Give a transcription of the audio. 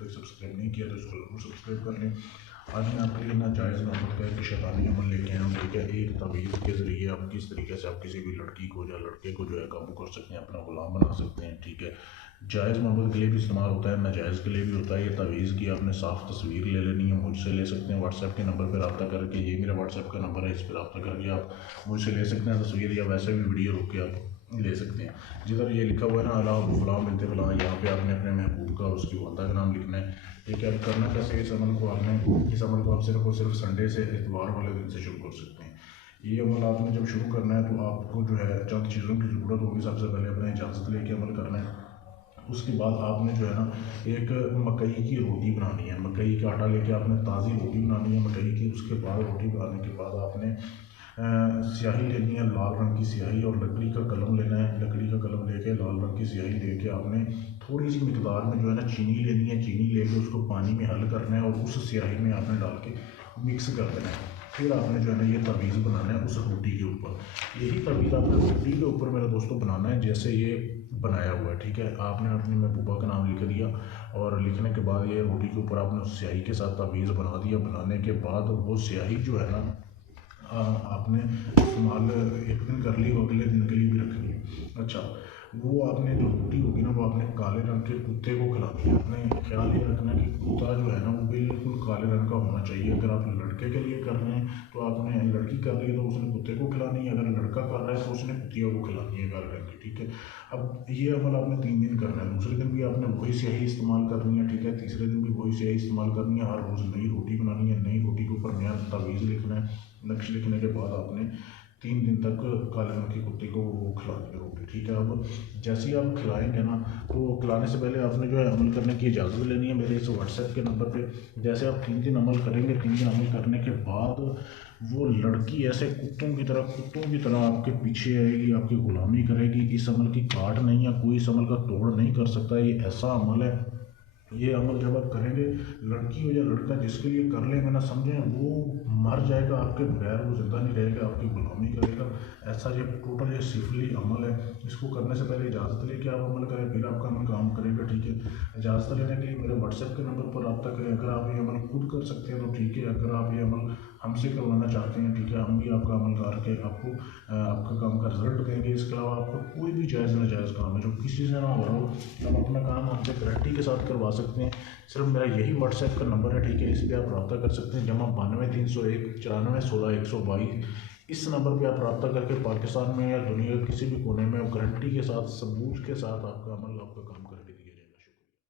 तक सब्सक्राइब नहीं किया तो इसको जरूर सब्सक्राइब कर लें। आज मैं आपके लिए नाजायज़ मोहब्बत का एक शैतानी अमल लेके आया हूँ, ठीक है। एक तवीज़ के ज़रिए आप किस तरीके से आप किसी भी लड़की को या लड़के को जो है काबू कर सकते हैं, अपना गुलाम बना सकते हैं, ठीक है। जायज़ मोहब्बत के लिए भी इस्तेमाल होता है, नाजायज़ के लिए भी होता है। ये तवीज़ की आपने साफ़ तस्वीर ले लेनी है, मुझसे ले सकते हैं व्हाट्सएप के नंबर पर रब्ता करके। ये मेरा व्हाट्सएप का नंबर है, इस पर रब्ता करके आप मुझसे ले सकते हैं तस्वीर, या वैसे भी वीडियो रोक के आप ले सकते हैं। जिधर ये लिखा हुआ है ना अला फ़लाँ बिनते फ़लाँ, यहाँ पे आपने अपने महबूब का उसकी वालदा का नाम लिखना है, ठीक है। अब करना कैसे इस अमल को, आपने इस अमल को आप सिर्फ और सिर्फ संडे से इतवार वाले दिन से शुरू कर सकते हैं। ये अमल आपने जब शुरू करना है तो आपको जो है चंद चीज़ों की ज़रूरत होगी। सबसे पहले अपने इजाज़त लेके अमल करना है। उसके बाद आपने जो है ना एक मकई की रोटी बनानी है, मकई का आटा लेके आपने ताज़ी रोटी बनानी है मकई की। उसके बाद रोटी बनाने के बाद आपने स्याही लेनी है, लाल रंग की स्याही, और लकड़ी का कलम लेना है। लकड़ी का कलम लेके लाल रंग की स्याही लेके आपने थोड़ी सी मिकदार में जो है ना चीनी लेनी है। चीनी लेके उसको पानी में हल करना है और उस स्याही में आपने डाल के मिक्स कर देना है। फिर आपने जो है ना ये तवीज़ बनाना है उस रोटी के ऊपर। यही तवीज़ आपने रोटी के ऊपर मेरे दोस्तों बनाना है जैसे ये बनाया हुआ है, ठीक है। आपने अपने महबूबा का नाम लिख दिया और लिखने के बाद ये रोटी के ऊपर आपने उस स्याही के साथ तवीज़ बना दिया। बनाने के बाद वो स्याही जो है ना आपने इस्तेमाल एक दिन कर ली, अगले दिन के लिए भी रखनी है। अच्छा, वो आपने जो रोटी होगी ना वो आपने काले रंग के कुत्ते को खिलानी है। आपने ख्याल ये रखना कि कुत्ता जो है ना वो बिल्कुल काले रंग का होना चाहिए। अगर आप लड़के के लिए कर रहे हैं तो आपने, लड़की कर रही है तो उसने कुत्ते को खिलानी है, अगर लड़का कर रहा है तो उसने कुतिया को खिलानी है काले रंग की, ठीक है। अब ये अमल आपने 3 दिन करना है। दूसरे दिन भी आपने वही स्याही इस्तेमाल करनी है, ठीक है। तीसरे दिन भी वही स्याही इस्तेमाल करनी है। हर रोज़ नई रोटी बनानी है, नई रोटी के ऊपर नया तवीज़ लिखना है। नक्श लिखने के बाद आपने 3 दिन तक काले रंग के कुत्ते को वो खिलानी है रोटी, ठीक है। अब जैसे ही आप खिलाएंगे ना तो खिलाने से पहले आपने जो है अमल करने की इजाज़त लेनी है मेरे इस व्हाट्सएप के नंबर पे। जैसे आप 3 दिन अमल करेंगे, 3 दिन अमल करने के बाद वो लड़की ऐसे कुत्तों की तरह आपके पीछे आएगी, आपकी गुलामी करेगी। इस अमल की काट नहीं है, कोई इस अमल का तोड़ नहीं कर सकता। ये ऐसा अमल है, ये अमल जब आप करेंगे, लड़की हो या लड़का जिसके लिए कर लेंगे ना, समझें वो मर जाएगा आपके बगैर, वो जिंदा नहीं रहेगा, आपकी गुलामी करेगा। ऐसा ये टोटल ये सिफली अमल है। इसको करने से पहले इजाज़त लेके आप अमल करें, फिर आपका अमल काम करेगा, ठीक है। इजाज़त लेने के लिए मेरे व्हाट्सएप के नंबर पर रब्ता करें। अगर आप ये अमल खुद कर सकते हैं तो ठीक है, अगर आप ये अमल हमसे करवाना चाहते हैं, ठीक है, हम भी आपका अमल करके आपको आपका काम का रिजल्ट देंगे। इसके अलावा आपका कोई भी जायज़ नाजायज़ काम है जो किसी से ना हो रहा हो, हम अपना काम आपसे गारंटी के साथ करवा सकते हैं। सिर्फ मेरा यही व्हाट्सएप का नंबर है, ठीक है। इस पर आप रब्ता कर सकते हैं, +92 301 94 16 122। इस नंबर पे आप रब्ता करके पाकिस्तान में या दुनिया के किसी भी कोने में आप गारंटी के साथ, सबूत के साथ आपका अमल, आपका काम